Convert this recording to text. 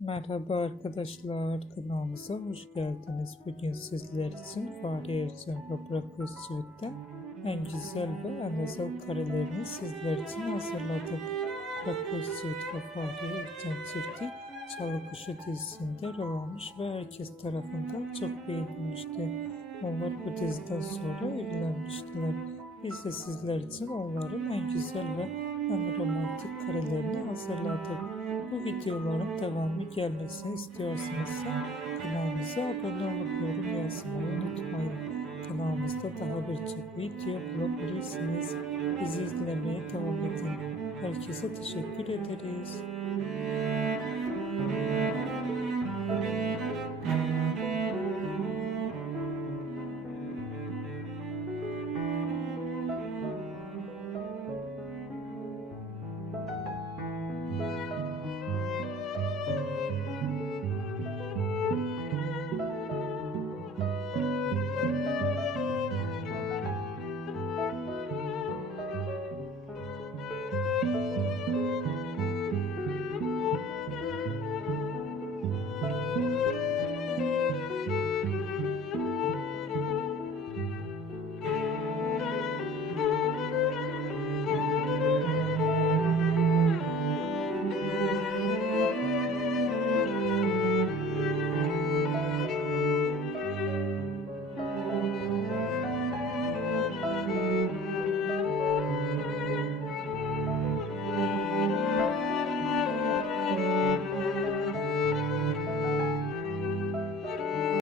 Merhaba arkadaşlar, kanalımıza hoş geldiniz. Bugün sizler için Fahriye Evcen ve Burak Özçivit'ten en güzel ve en özel karelerini sizler için hazırladık. Burak Özçivit ve Fahriye Evcen çifti Çalı Kuşu dizisinde rol almış ve herkes tarafından çok beğenilmişti. Onlar bu diziden sonra evlenmiştiler. Biz de sizler için onların en güzel ve en romantik karelerini hazırladık. Bu videoların devamı gelmesini istiyorsanız kanalımıza abone olup yorum yazmayı unutmayın. Kanalımızda daha birçok video bulabilirsiniz. Bizi izlemeye devam edin. Herkese teşekkür ederiz.